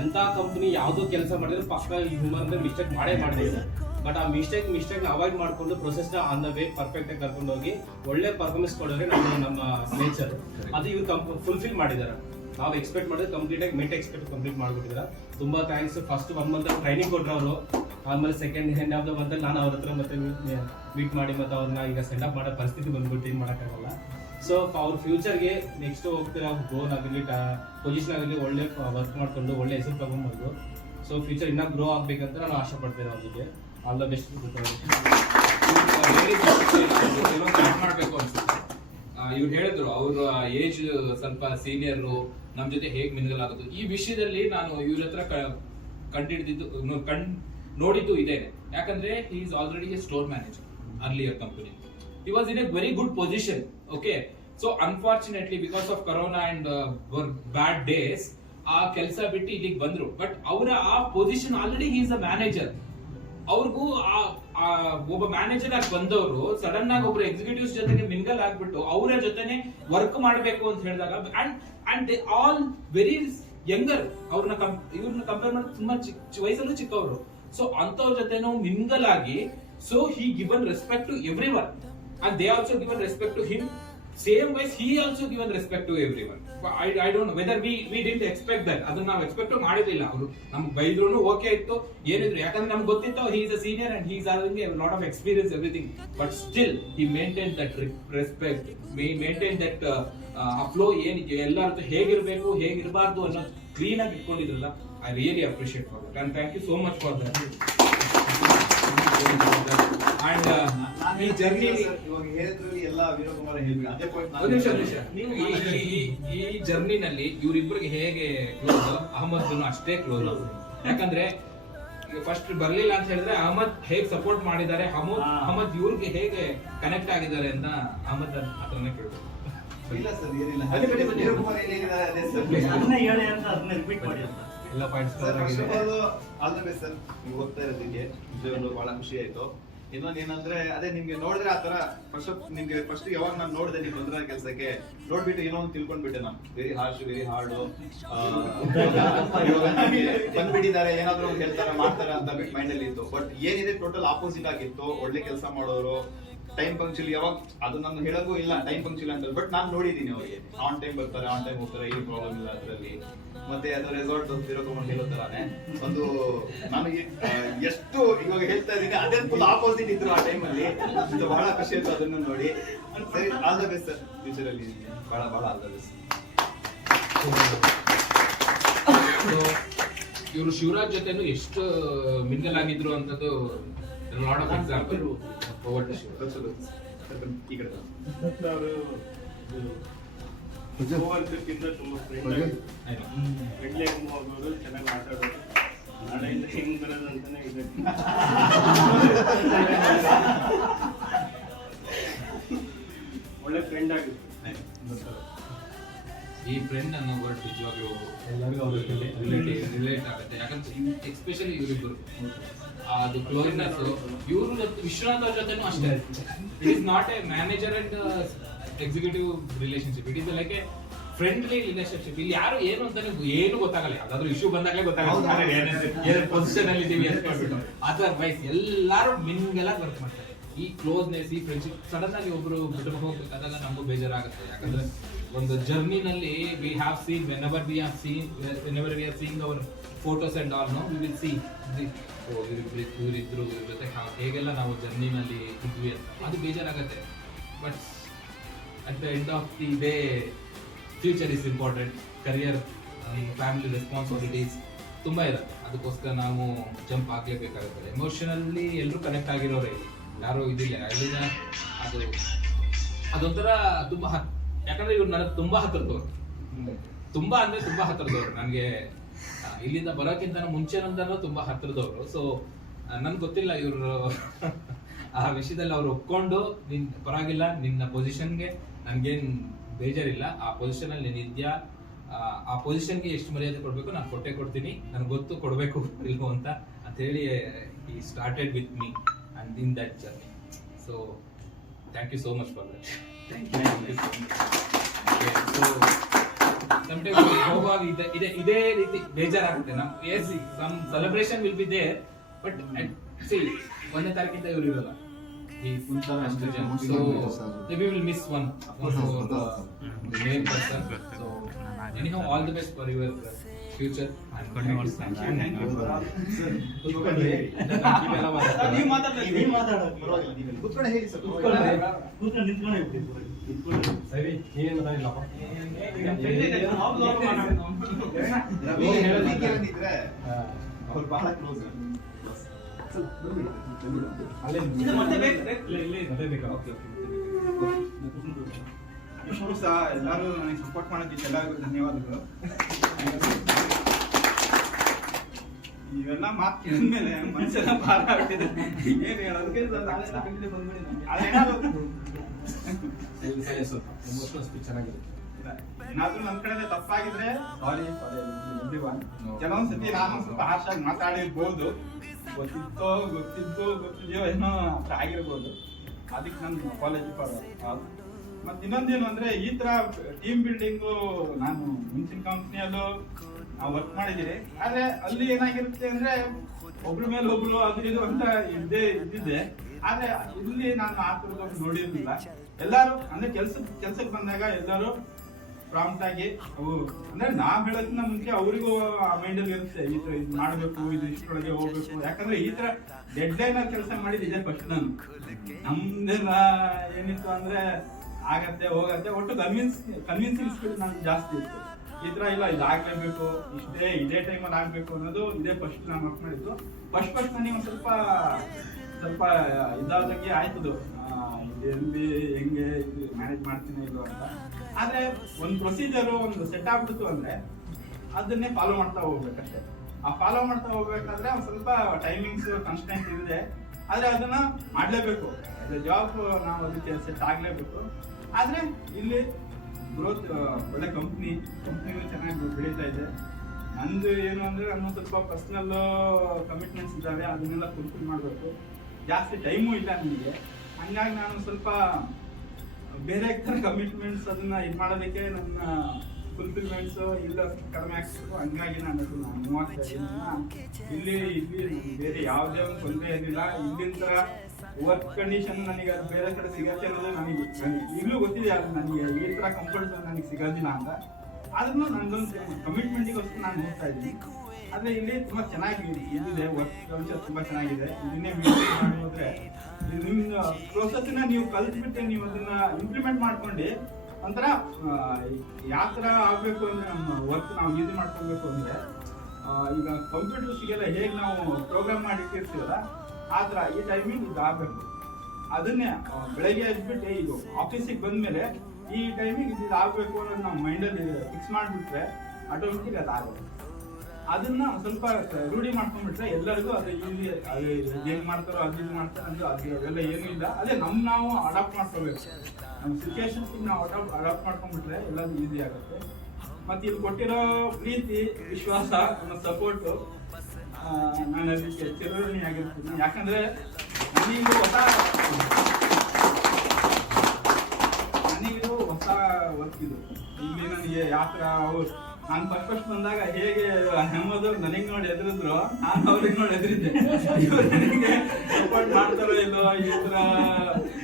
ಎಂಥ ಕಂಪ್ನಿ ಯಾವುದೋ ಕೆಲಸ ಮಾಡಿದ್ರೆ ಪಕ್ಕ ಹ್ಯೂಮನ್ ಮಿಸ್ಟೇಕ್ ಮಾಡಿದೆ. ಬಟ್ ಆ ಮಿಸ್ಟೇಕ್ನ ಅವಾಯ್ಡ್ ಮಾಡಿಕೊಂಡು ಪ್ರೊಸೆಸ್ನ ಆನ್ ದ ವೇ ಪರ್ಫೆಕ್ಟ್ ಆಗಿ ಕರ್ಕೊಂಡು ಹೋಗಿ ಒಳ್ಳೆ ಪರ್ಫಾರ್ಮೆನ್ಸ್ ಕೊಡೋದ್ರೆ ನಮ್ಮ ನೇಚರ್. ಅದು ಇವ್ರು ಫುಲ್ಫಿಲ್ ಮಾಡಿದ್ದಾರೆ. ನಾವು ಎಕ್ಸ್ಪೆಕ್ಟ್ ಮಾಡಿದ್ರೆ ಕಂಪ್ಲೀಟ್ ಆಗಿ ಕಂಪ್ಲೀಟ್ ಮಾಡ್ಬಿಟ್ಟಿದ್ದಾರೆ. ತುಂಬಾ ಥ್ಯಾಂಕ್ಸ್. ಫಸ್ಟ್ 1 ಮಂತ್ ಟ್ರೈನಿಂಗ್ ಕೊಟ್ಟರು ಅವರು. ಆಮೇಲೆ second end of the month ನಾನು ಅವ್ರ ಹತ್ರ ಮತ್ತೆ ಮೀಟ್ ಮಾಡಿ ಮತ್ತೆ ಅವ್ರನ್ನ ಈಗ ಸೆಂಡ್ ಅಪ್ ಮಾಡೋ ಪರಿಸ್ಥಿತಿ ಬಂದ್ಬಿಟ್ಟು ಏನು ಮಾಡೋಕ್ಕಾಗಲ್ಲ. ಸೊ ಅವ್ರ ಫ್ಯೂಚರ್ಗೆ ನೆಕ್ಸ್ಟ್ ಹೋಗ್ತೀರಾ ಗೋನ್ ಆಗಲಿ ಪೊಸಿಷನ್ ಆಗಲಿ ಒಳ್ಳೆ ವರ್ಕ್ ಮಾಡ್ಕೊಂಡು ಒಳ್ಳೆ ಹೆಸರು ತಗೊಂಡ್ಬಂದು ಸೊ ಫ್ಯೂಚರ್ ಇನ್ನೂ ಗ್ರೋ ಆಗ್ಬೇಕಂತ ನಾನು ಆಶೆ ಪಡ್ತೇನೆ. ಅವ್ರಿಗೆ ಆಲ್ ದ ಬೆಸ್ಟ್. ಮಾಡಬೇಕು ಅನ್ಸುತ್ತೆ. ಇವ್ರು ಹೇಳಿದ್ರು ಅವ್ರ ಏಜ್ ಸ್ವಲ್ಪ ಸೀನಿಯರು, ನಮ್ ಜೊತೆ ಹೇಗ್ ಮಿಂಗಲ್ ಆಗೋದು ಈ ವಿಷಯದಲ್ಲಿ ನಾನು ಇವ್ರ ಹತ್ರ ನೋಡಿದ್ದು ಇದೇನೆ. ಯಾಕಂದ್ರೆ he is already A store manager earlier company. He was in a very good position. Okay, so unfortunately because of corona and bad days ಆ ಕೆಲಸ ಬಿಟ್ಟು ಇಲ್ಲಿಗೆ ಬಂದ್ರು. ಬಟ್ ಅವರ ಆ position already he is a manager. ಅವ್ರಿಗೂ ಒಬ್ಬ manager ಆಗಿ ಬಂದವರು ಸಡನ್ ಆಗಿ ಒಬ್ರು ಎಕ್ಸಿಕ್ಯೂಟಿವ್ಸ್ ಜೊತೆಗೆ ಮಿಂಗಲ್ ಆಗ್ಬಿಟ್ಟು ಅವರ ಜೊತೆನೆ ವರ್ಕ್ ಮಾಡಬೇಕು ಅಂತ ಹೇಳಿದಾಗ and they all very younger. ಇವ್ರನ್ನ ಕಂಪೇರ್ ಮಾಡಿ ತುಂಬಾ ವಯಸ್ಸಲ್ಲೂ ಚಿಕ್ಕವರು. ಸೊ ಅಂತವ್ರ ಜೊತೆನೂ ಮಿಂಗಲ್ ಆಗಿ so he given respect to everyone and they also given respect to him. Same wise he also given respect to everyone. I don't know whether we didn't expect that. ಅದನ್ನ ನಾವು expect ಮಾಡಿರಲಿಲ್ಲ. ಅವರು ನಮ್ಗೆ ಬೈದ್ರೂ okay ಇತ್ತು ಏನಿದ್ರು, ಯಾಕಂದ್ರೆ ನಮ್ಗೆ ಗೊತ್ತಿತ್ತು he is a senior and he is having a lot of experience everything, but still he maintained that respect. We maintained that flow ಏನಿದೆ ಎಲ್ಲರ ಹೇಗಿರ್ಬೇಕು ಹೇಗಿರಬಾರ್ದು ಅನ್ನೋ ಕ್ಲೀನ್ ಆಗಿ ಇಟ್ಕೊಂಡಿದ್ರಲ್ಲ. I really appreciate for that and thank you so much for that. And ಈ journey ಇವಾಗ ಹೇಳಿದ್ರಲ್ಲಿ ಎಲ್ಲ ವೀರಕುಮಾರ್ ಹೇಳ್ಬಿಡಿ ಅದೇ ಪಾಯಿಂಟ್. ಈ ಜರ್ನಿನಲ್ಲಿ ಇವರಿಬ್ಬರಿಗೆ ಹೇಗೆ ಕ್ಲೋಸ್, ಅಹಮದ್ ಅಷ್ಟೇ ಕ್ಲೋಸ್. ಯಾಕಂದ್ರೆ ಈಗ ಫಸ್ಟ್ ಬರ್ಲಿಲ್ಲ ಅಂತ ಹೇಳಿದ್ರೆ ಅಹಮದ್ ಹೇಗೆ ಸಪೋರ್ಟ್ ಮಾಡಿದ್ದಾರೆ, ಅಹಮದ್ ಇವ್ರಿಗೆ ಹೇಗೆ ಕನೆಕ್ಟ್ ಆಗಿದ್ದಾರೆ ಅಂತ ಅಹಮದ್ ಹತ್ರನೇ ಕೇಳ್ಬೋದು. ಇಲ್ಲ ಸರ್ ಏನಿಲ್ಲ, ಅದೇ ಬಿಡಿ, ಬಿಡಿ. ವೀರಕುಮಾರ್ ಏನಿದ್ದಾರೆ ಅದೇ ಸರ್. ಅದನ್ನೇ ಹೇಳಿ ಅಂತ ಅದನ್ನ ರಿಪೀಟ್ ಮಾಡಿ ಅಂತ. ಎಲ್ಲ points sir first of all the best sir, ನೀವು ಹೋಗ್ತಾ ಇರೋದಕ್ಕೆ ನಿಜವಾಗ್ಲೂ ಬಹಳ ಖುಷಿ ಆಯ್ತು. ಇನ್ನೊಂದು ಏನಂದ್ರೆ ಅದೇ ನಿಮ್ಗೆ ನೋಡಿದ್ರೆ ಆತರ ನಿಮ್ಗೆ ಫಸ್ಟ್ ಯಾವಾಗ ನಾನು ನೋಡಿದೆ ನೀವು ಬಂದ್ರ ಕೆಲಸಕ್ಕೆ ನೋಡ್ಬಿಟ್ಟು ಏನೋ ಒಂದು ತಿಳ್ಕೊಂಡ್ಬಿಟ್ಟೆ ನಾನು, ವೆರಿ ಹಾರ್ಶ್ ವೆರಿ ಹಾರ್ಡ್ ಬಂದ್ಬಿಟ್ಟಿದ್ದಾರೆ, ಏನಾದ್ರು ಒಂದು ಹೇಳ್ತಾರೆ ಮಾಡ್ತಾರೆ ಅಂತ ಮೈಂಡ್ ಅಲ್ಲಿ ಇತ್ತು. ಬಟ್ ಏನಿದೆ ಟೋಟಲ್ ಆಪೋಸಿಟ್ ಆಗಿತ್ತು. ಒಳ್ಳೆ ಕೆಲಸ ಮಾಡೋರು, ಟೈಮ್ ಪಂಕ್ಚುಲ್, ಯಾವಾಗ ಅದು ನಾನು ಹೇಳೋದು ಇಲ್ಲ ಟೈಮ್ ಪಂಕ್ಚುಲ್ ಅಂತ, ಬಟ್ ನಾನು ನೋಡಿದೀನಿ ಅವ್ರಿಗೆ ಆನ್ ಟೈಮ್ ಬರ್ತಾರೆ, ಆನ್ ಟೈಮ್ ಹೋಗ್ತಾರೆ, ಏನು ಪ್ರಾಬ್ಲಮ್ ಇಲ್ಲ ಅದರಲ್ಲಿ. ಮತ್ತೆ ಅದು ರೆಸಾರ್ಟ್ ವೀರಕುಮಾರ್ ಹೇಳೋ ತರಾನೆ ಒಂದು ನನಗೆ ಎಷ್ಟು ಇವಾಗ ಹೇಳ್ತಾ ಇದೀನಿ ಅದೇ ಫುಲ್ ಆಪೋಸಿಟ್ ಇದ್ರು ಆ ಟೈಮ್ ಅಲ್ಲಿ. ಬಹಳ ಖುಷಿ ಆಯ್ತು ಅದನ್ನು ನೋಡಿ. ಸರಿ, all the best sir, future ಅಲ್ಲಿ ಬಹಳ ಬಹಳ ಆಲ್ ದ ಬೆಸ್ಟ್. ಇವರು ಶಿವರಾಜ್ ಜೊತೆನು ಎಷ್ಟು ಮಿಂಗಲ್ ಆಗಿದ್ರು ಅಂತದ್ದು lot of example. Over to Shivaraj. ಈ ಕಡೆ ಹೋಗೋದಕ್ಕಿಂತ ತುಂಬ ಫ್ರೆಂಡ್ಲಿ ಆಗಿ ಹೋಗೋರು, ಚೆನ್ನಾಗಿ ಮಾತಾಡೋರು, ನಾಳೆಯಿಂದ ಹೆಂಗ್ ಬರೋದು ಅಂತಾನೆ ಇದೆ. ಒಳ್ಳೆ ಫ್ರೆಂಡ್ ಆಗುತ್ತೆ. ಈ ಫ್ರೆಂಡ್ ಅನ್ನೋ ವರ್ಡ್ ನಿಜವಾಗ್ಲೂ ಎಲ್ಲರಿಗೂ ರಿಲೇಟ್ ಆಗುತ್ತೆ. ಯಾಕಂದ್ರೆ ಎಸ್ಪೆಷಲಿ ಇವರಿಬ್ಬರು ಅದು ಕ್ಲೋಸ್ನೆಸ್, ಇವ್ರ ಜೊತೆ ವಿಶ್ವನಾಥ್ ಅವ್ರ ಜೊತೆನೂ ಅಷ್ಟೇ. It is not A manager and executive relationship, it is like A friendly relationship. ಇಲ್ಲಿ ಯಾರು ಏನು ಅಂತಾನೆ ಏನು ಗೊತ್ತಾಗಲ್ಲ, ಯಾವ್ದಾದ್ರು ಇಶ್ಯೂ ಬಂದಾಗಲೇ ಗೊತ್ತಾಗಲ್ಲ ಪೊಸಿಷನ್ ಅಲ್ಲಿ ಇದೀವಿ ಅಂತ ಹೇಳ್ಬಿಟ್ಟು. ಅದರ್ವೈಸ್ ಎಲ್ಲಾರು ಮಿಂಗಲ್ ಆಗಿ ವರ್ಕ್ ಮಾಡ್ತಾರೆ. ಈ ಕ್ಲೋಸ್ನೆಸ್, ಈ ಫ್ರೆಂಡ್ಶಿಪ್ ಸಡನ್ ಆಗಿ ಒಬ್ರು ಬಿಟ್ಟು ಹೋಗ್ಬೇಕಾದಾಗ ನಮಗೂ ಬೇಜಾರಾಗುತ್ತೆ. ಯಾಕಂದ್ರೆ ಒಂದು ಜರ್ನಿನಲ್ಲಿ we have seen whenever we are seeing our photos and all, no we will see ಇವರಿದ್ರು ಇವ್ರ ಜೊತೆ ಹೇಗೆಲ್ಲ ನಾವು ಜರ್ನಿನಲ್ಲಿ ಇದ್ವಿ ಅಂತ, ಅದು ಬೇಜಾರಾಗತ್ತೆ. But at the end of the day future is important, career, family responsibilities ತುಂಬ ಇರುತ್ತೆ. ಅದಕ್ಕೋಸ್ಕರ ನಾವು ಜಂಪ್ ಆಗಲೇಬೇಕಾಗುತ್ತೆ. ಎಮೋಷನಲಿ ಎಲ್ಲರೂ ಕನೆಕ್ಟ್ ಆಗಿರೋರೆ, ಯಾರು ಇದಿಲ್ಲ ಇಲ್ಲಿನ. ಅದೊಂಥರ ತುಂಬ ಯಾಕಂದ್ರೆ ಇವ್ರು ನನಗೆ ತುಂಬಾ ಹತ್ತಿರದವ್ರು, ತುಂಬಾ ಹತ್ತಿರದವ್ರು. ನನಗೆ ಇಲ್ಲಿಂದ ಬರೋಕ್ಕಿಂತ ಮುಂಚೆನಂದನೂ ತುಂಬಾ ಹತ್ತಿರದವ್ರು. ಸೊ ನನ್ಗೆ ಗೊತ್ತಿಲ್ಲ ಇವರು ಆ ವಿಷಯದಲ್ಲಿ ಅವ್ರು ಒಪ್ಕೊಂಡು ನಿನ್ ಪರವಾಗಿಲ್ಲ, ನಿನ್ನ ಪೊಸಿಷನ್ಗೆ ನನ್ಗೇನ್ ಬೇಜಾರಿಲ್ಲ, ಆ ಪೊಸಿಷನ್ ಅಲ್ಲಿ ನೀನಿದ್ಯಾ, ಆ ಪೊಸಿಷನ್ಗೆ ಎಷ್ಟು ಮರ್ಯಾದೆ ಕೊಡ್ಬೇಕು ನಾನು ಕೊಡ್ತೀನಿ, ನನ್ಗೆ ಗೊತ್ತು ಕೊಡ್ಬೇಕು ಇಲ್ವೋ ಅಂತ ಹೇಳಿ he started with me and in that journey. So thank you so much for that. Thank you so much. Okay, so sometimes ಹೋಗುವಾಗ ಇದೇ ರೀತಿ ಬೇಜಾರಾಗುತ್ತೆ. some celebration will be there, but see 1ನೇ ತಾರೀಕಿಂದ ಇವ್ರು ಇರಲ್ಲ. So maybe we will miss one the main person. So anyhow, all the best for your future. Thank you. ನೀವು ಮಾತಾಡೋದು ಪರವಾಗಿಲ್ಲ, ನೀವು ಕೂತ್ಕೊಂಡು ಹೇಳಿ ಸರ್. ಕೂತ್ಕೊಂಡು ನಿಂತ್ಕೊಂಡೇ ಇರ್ತೀವಿ. ಸರಿ, ನೀನೇನು ಮಾತಾಡಿಲ್ಲಪ್ಪ. ರವಿ ಏನಿದ್ರೆ ಅವ್ರು ಬಹಳ ಕ್ಲೋಸ್. ಇದು ಮತ್ತೆ ಬೇಕು. ಅದೇ ಬೇಕಾ? ಇವರು ಸಹ ಎಲ್ಲರೂ ನನಗೆ ಸಪೋರ್ಟ್ ಮಾಡೋದಕ್ಕೆ ಎಲ್ಲರಿಗೂ ಧನ್ಯವಾದಗಳು. ಇವೆಲ್ಲ ಮಾತು ಕೇಳಿದ್ಮೇಲೆ ಮನಸ್ಸೆಲ್ಲ ಭಾರ ಆಗ್ತಿದೆ. ಏನು ಹೇಳೋದಕ್ಕೆ ಎಮೋಷನಲ್ ಸ್ಪೀಚ್ ಚೆನ್ನಾಗಿರುತ್ತೆ. ಏನಾದ್ರೂ ನನ್ನ ಕಡೆ ತಪ್ಪಾಗಿದ್ರೆ ಸಾರಿ ಕೆಲವೊಂದ್ ಸತಿ ನಾನು ಸ್ವಲ್ಪ ಹಾರ್ಷ್ ಆಗಿ ಮಾತಾಡಿರ್ಬೋದು, ಗೊತ್ತಿದ್ಯೋ ಏನೋ ಅಷ್ಟು ಆಗಿರ್ಬೋದು. ಅದಕ್ಕೆ ನಾನು ಅಪಾಲಜಿ ಫಾರ್. ಮತ್ತೆ ಇನ್ನೊಂದೇನು ಅಂದ್ರೆ ಈ ತರ ಟೀಮ್ ಬಿಲ್ಡಿಂಗು ನಾನು ಮುಂಚಿನ ಕಂಪ್ನಿಯಲ್ಲೂ ನಾವು ವರ್ಕ್ ಮಾಡಿದ್ದೀರಿ. ಆದ್ರೆ ಅಲ್ಲಿ ಏನಾಗಿರುತ್ತೆ ಅಂದ್ರೆ ಒಬ್ರ ಮೇಲೆ ಒಬ್ರು ಅದು ಇದು ಅಂತ ಇದ್ದಿದ್ದೆ. ಆದ್ರೆ ಇಲ್ಲಿ ನಾನು ಆ ಥರದ್ದು ನೋಡಿರ್ಲಿಲ್ಲ. ಎಲ್ಲಾರು ಅಂದ್ರೆ ಕೆಲ್ಸಕ್ಕೆ ಬಂದಾಗ ಎಲ್ಲರೂ ಪ್ರಾಂಪ್ಟ್ ಆಗಿ ಅವು ಅಂದ್ರೆ ನಾವ್ ಹೇಳೋದನ್ನ ಮುಂಚೆ ಅವರಿಗೂ ಆ ಮೈಂಡಲ್ಲಿ ಇರುತ್ತೆ, ಈ ತರ ಇದು ಮಾಡ್ಬೇಕು, ಇದು ಇಷ್ಟೊಳಗೆ ಹೋಗ್ಬೇಕು. ಯಾಕಂದ್ರೆ ಈ ತರ ಡೆಡ್ ಲೈನ್ ಅಲ್ಲಿ ಕೆಲಸ ಮಾಡಿದ್ದೆ ಫಸ್ಟ್ ನಾನು. ನಮ್ದೆಲ್ಲ ಏನಿತ್ತು ಅಂದ್ರೆ ಆಗತ್ತೆ ಹೋಗತ್ತೆ, ಒಟ್ಟು ಕನ್ವಿನ್ಸಿಂಗ್ ಸ್ಕಿಲ್ ನನ್ಗೆ ಜಾಸ್ತಿ ಇತ್ತು. ಈ ತರ ಇಲ್ಲ ಇದಾಗ್ಲೇಬೇಕು, ಇದೇ ಟೈಮಲ್ಲಿ ಆಗ್ಬೇಕು ಅನ್ನೋದು ಇದೇ ಫಸ್ಟ್ ನಾನು ವರ್ಕ್ ಮಾಡಿದ್ದು. ಫಸ್ಟ್ ನನಗೆ ಒಂದು ಸ್ವಲ್ಪ ಇದಾದಂಗೆ ಆಯ್ತದು, ಎಲ್ಲಿ ಹೆಂಗೆ ಮ್ಯಾನೇಜ್ ಮಾಡ್ತೀನಿ ಇಲ್ಲೋ ಅಂತ. ಆದ್ರೆ ಒಂದು ಪ್ರೊಸೀಜರು ಒಂದು ಸೆಟ್ ಆಗ್ಬಿಡ್ತು ಅಂದ್ರೆ ಅದನ್ನೇ ಫಾಲೋ ಮಾಡ್ತಾ ಹೋಗ್ಬೇಕಷ್ಟೇ. ಆ ಫಾಲೋ ಮಾಡ್ತಾ ಹೋಗ್ಬೇಕಾದ್ರೆ ಒಂದು ಸ್ವಲ್ಪ ಟೈಮಿಂಗ್ಸ್ ಕನ್ಸ್ಟೆಂಟ್ ಇದೆ, ಆದ್ರೆ ಅದನ್ನ ಮಾಡ್ಲೇಬೇಕು. ಜಾಬ್ ನಾವು ಅದಕ್ಕೆ ಸೆಟ್ ಆಗ್ಲೇಬೇಕು. ಆದ್ರೆ ಇಲ್ಲಿ ಗ್ರೋತ್ ಒಳ್ಳೆ ಕಂಪ್ನಿಗಳು ಚೆನ್ನಾಗಿ ಬೆಳೀತಾ ಇದೆ. ನಂದು ಏನು ಅಂದ್ರೆ ನನ್ನ ಸ್ವಲ್ಪ ಪರ್ಸನಲ್ ಕಮಿಟ್ಮೆಂಟ್ಸ್ ಇದ್ದಾವೆ, ಅದನ್ನೆಲ್ಲ ಫುಲ್ಫಿಲ್ ಮಾಡಬೇಕು. ಜಾಸ್ತಿ ಟೈಮು ಇಲ್ಲ ನನಗೆ, ಹಂಗಾಗಿ ನಾನು ಸ್ವಲ್ಪ ಬೇರೆ ಥರ ಕಮಿಟ್ಮೆಂಟ್ಸ್ ಅದನ್ನ ಇದು ಮಾಡೋದಕ್ಕೆ ನನ್ನ ಫುಲ್ಫಿಲ್ಮೆಂಟ್ಸ್ ಇಲ್ಲ ಕಡಿಮೆ ಆಗ್ತಿತ್ತು. ಹಂಗಾಗಿ ನಾನು ಅದನ್ನ ಮೂವ್ ಆಗ್ತಾ ಇದ್ದೀನಿ. ಇಲ್ಲಿ ಬೇರೆ ಯಾವುದೇ ಒಂದು ತೊಂದರೆ ಏನಿಲ್ಲ. ಇಲ್ಲಿನ ಥರ ವರ್ಕ್ ಕಂಡೀಷನ್ ನನಗೆ ಅದು ಬೇರೆ ಕಡೆ ಸಿಗತ್ತೆ ಅನ್ನೋದು ನನಗೆ ಈಗಲೂ ಗೊತ್ತಿದೆ. ಅದು ನನಗೆ ಈ ಥರ ಕಂಫರ್ಟ್ ನನಗೆ ಸಿಗೋದಿಲ್ಲ ಅಂತ. ಆದ್ರೂ ನಂದೊಂದು ಕಮಿಟ್ಮೆಂಟಿಗೋಸ್ಕರ ನಾನು ಹೋಗ್ತಾ ಇದ್ದೀನಿ. ಆದರೆ ಇಲ್ಲಿ ತುಂಬ ಚೆನ್ನಾಗಿ ಇದಿದೆ, ವರ್ಕ್ ಕಲ್ಚರ್ ತುಂಬ ಚೆನ್ನಾಗಿದೆ. ಇದನ್ನೇ ಮೇಂಟೈನ್ ಹೋದ್ರೆ ನಿಮ್ಮ ಪ್ರೋಸೆಸ್ನ ನೀವು ಕಲ್ತ್ಬಿಟ್ಟು ನೀವು ಅದನ್ನ ಇಂಪ್ಲಿಮೆಂಟ್ ಮಾಡ್ಕೊಂಡು ಒಂಥರ ಯಾವ ಥರ ಆಗಬೇಕು ಅಂದರೆ ನಮ್ಮ ವರ್ಕ್ ನಾವು ಈಸಿ ಮಾಡ್ಕೊಳ್ಬೇಕು ಅಂದರೆ ಈಗ ಕಂಪ್ಯೂಟರ್ಸ್ಗೆಲ್ಲ ಹೇಗೆ ನಾವು ಪ್ರೋಗ್ರಾಮ್ ಮಾಡಿಟ್ಟಿರ್ತೀವಲ್ಲ ಆ ಥರ ಈ ಟೈಮಿಂಗ್ ಇದು ಆಗಬೇಕು. ಅದನ್ನೇ ಬೆಳಗ್ಗೆ ಎದ್ಬಿಟ್ಟು ಇದು ಆಫೀಸಿಗೆ ಬಂದಮೇಲೆ ಈ ಟೈಮಿಂಗ್ ಇದು ಆಗಬೇಕು ಅನ್ನೋದು ನಾವು ಮೈಂಡಲ್ಲಿ ಫಿಕ್ಸ್ ಮಾಡಿಬಿಟ್ರೆ ಆಟೋಮೆಟಿಕ್ ಅದಾಗುತ್ತೆ. ಅದನ್ನ ಸ್ವಲ್ಪ ರೂಢಿ ಮಾಡ್ಕೊಂಡ್ಬಿಟ್ರೆ ಎಲ್ಲರಿಗೂ ಅದು ಈಸಿ. ಅದು ಏನು ಮಾಡ್ತಾರೋ ಅದು ಇದು ಮಾಡ್ತಾರೆ ಅಂದ್ರೆ ಅದೆಲ್ಲ ಏನೂ ಇಲ್ಲ. ಅದೇ ನಾವು ಅಡಾಪ್ಟ್ ಮಾಡ್ಕೋಬೇಕು. ನಮ್ಮ ಸಿಚುವೇಶನ್ಸ್ಗೆ ನಾವು ಅಡಾಪ್ಟ್ ಮಾಡ್ಕೊಂಡ್ಬಿಟ್ರೆ ಎಲ್ಲದು ಈಸಿ ಆಗುತ್ತೆ. ಮತ್ತು ಇಲ್ಲಿ ಕೊಟ್ಟಿರೋ ಪ್ರೀತಿ, ವಿಶ್ವಾಸ, ನಮ್ಮ ಸಪೋರ್ಟು ನಾನು ಅದಕ್ಕೆ ಚಿರಋಣಿ ಆಗಿರ್ತೀನಿ. ಯಾಕಂದರೆ ನನಗಿದು ಹೊಸ ವರ್ಕ್ ಇದು. ಇಲ್ಲಿ ನನಗೆ ಯಾವ ಥರ ನಾನು ಫಸ್ಟ್ ಬಂದಾಗ ಹೇಗೆ ಹೆಮ್ಮದು ನನಗೆ ನೋಡಿ ಎದುರಿದ್ರು, ನಾನು ಅವ್ರಿಗೆ ನೋಡಿ ಎದುರಿದ್ದೆ. ಇವ್ರು ನನಗೆ ಸಪೋರ್ಟ್ ಮಾಡ್ತಾರೋ ಇಲ್ಲೋ, ಈ ಥರ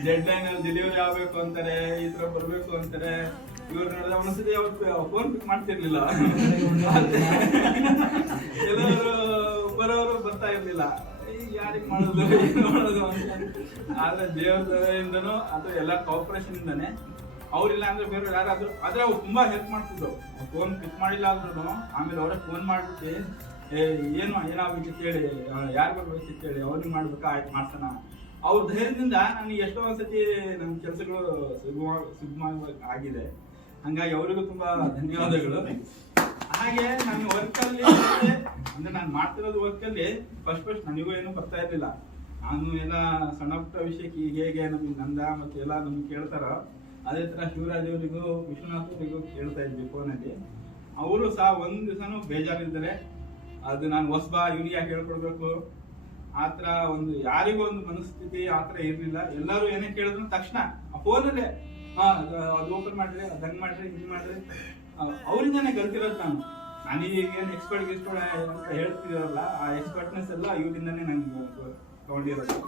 ಡೆಡ್ ಲೈನಲ್ಲಿ ಡೆಲಿವರಿ ಆಗಬೇಕು ಅಂತಾರೆ, ಈ ಥರ ಬರಬೇಕು ಅಂತಾರೆ. ಇವ್ರು ನೋಡಿದ್ರೆ ಒಂದ್ಸತಿ ಫೋನ್ ಪಿಕ್ ಮಾಡ್ತಿರ್ಲಿಲ್ಲ. ಕೆಲವರು ಬರೋರು ಬರ್ತಾ ಇರ್ಲಿಲ್ಲ. ಯಾರಿಗೆ ಮಾಡೋದು ಏನು ಮಾಡೋದು ಅಂತ. ಆದ್ರೆ ದೇವ್ರ ದಯೆಯಿಂದನೂ ಅದು ಎಲ್ಲ ಕೋಆಪರೇಷನ್ ಇಂದಾನೆ. ಅವ್ರಿಲ್ಲ ಅಂದ್ರೆ ಬೇರೆ ಯಾರಾದ್ರೂ ಆದ್ರೆ ಅವ್ರು ತುಂಬಾ ಹೆಲ್ಪ್ ಮಾಡ್ತಿದ್ರು. ಫೋನ್ ಪಿಕ್ ಮಾಡಿಲ್ಲ ಅಂದ್ರೂ ಆಮೇಲೆ ಅವರೇ ಫೋನ್ ಮಾಡ್ಬಿಟ್ಟು ಏನಾಗ್ಬೇಕಿತ್ತು ಹೇಳಿ, ಯಾರು ಬರ್ಬೇಕಿತ್ತು ಹೇಳಿ, ಅವ್ರಿಗೆ ಮಾಡ್ಬೇಕಾ, ಆಯ್ತು ಮಾಡ್ಸೋಣ. ಅವ್ರ ಧೈರ್ಯದಿಂದ ನನಗೆ ಎಷ್ಟೋ ಒಂದ್ಸತಿ ನನ್ನ ಕೆಲಸಗಳು ಸುಗಮವಾಗಿ ಆಗಿದೆ. ಹಂಗಾಗಿ ಅವರಿಗೂ ತುಂಬಾ ಧನ್ಯವಾದಗಳು. ಹಾಗೆ ನನ್ನ ವರ್ಕಲ್ಲಿ ಅಂದ್ರೆ ನಾನು ಮಾಡ್ತಿರೋದು ವರ್ಕಲ್ಲಿ ಫಸ್ಟ್ ನನಗೂ ಏನೂ ಬರ್ತಾ ಇರ್ಲಿಲ್ಲ. ನಾನು ಎಲ್ಲ ಸಣ್ಣ ಪುಟ್ಟ ವಿಷಯಕ್ಕೆ ಹೇಗೆ ನಮಗೆ ನಂದ ಮತ್ತೆ ಎಲ್ಲ ನಮ್ಗೆ ಕೇಳ್ತಾರೋ ಅದೇ ಥರ ಶಿವರಾಜ್ ಅವರಿಗೂ ವಿಶ್ವನಾಥ್ ಅವರಿಗೂ ಕೇಳ್ತಾ ಇದ್ವಿ ಫೋನಲ್ಲಿ. ಅವರು ಸಹ ಒಂದು ದಿವಸನೂ ಬೇಜಾರಿದ್ದಾರೆ. ಅದು ನಾನು ಹೊಸಬಾ ಇವನಿಗೆ ಯಾಕೆ ಹೇಳ್ಕೊಡ್ಬೇಕು ಆ ಥರ ಒಂದು ಯಾರಿಗೂ ಒಂದು ಮನಸ್ಥಿತಿ ಆ ಥರ ಇರಲಿಲ್ಲ. ಎಲ್ಲರೂ ಏನೇ ಕೇಳಿದ್ರು ತಕ್ಷಣ ಆ ಫೋನಲ್ಲೇ ಅದು ಓಪನ್ ಮಾಡ್ರಿ, ಅದು ಹಂಗೆ ಮಾಡ್ರಿ, ಇದು ಮಾಡ್ರಿ. ಅವರಿಂದಾನೇ ಕಲ್ತಿರೋದು ನಾನು. ನನಗೇನು ಎಕ್ಸ್ಪರ್ಟ್ ಅಂತ ಹೇಳ್ತಿದಾರಲ್ಲ, ಆ ಎಕ್ಸ್ಪರ್ಟ್ನೆಸ್ ಎಲ್ಲ ಇವರಿಂದಾನೇ ನಂಗೆ ತಗೊಂಡಿರೋದು.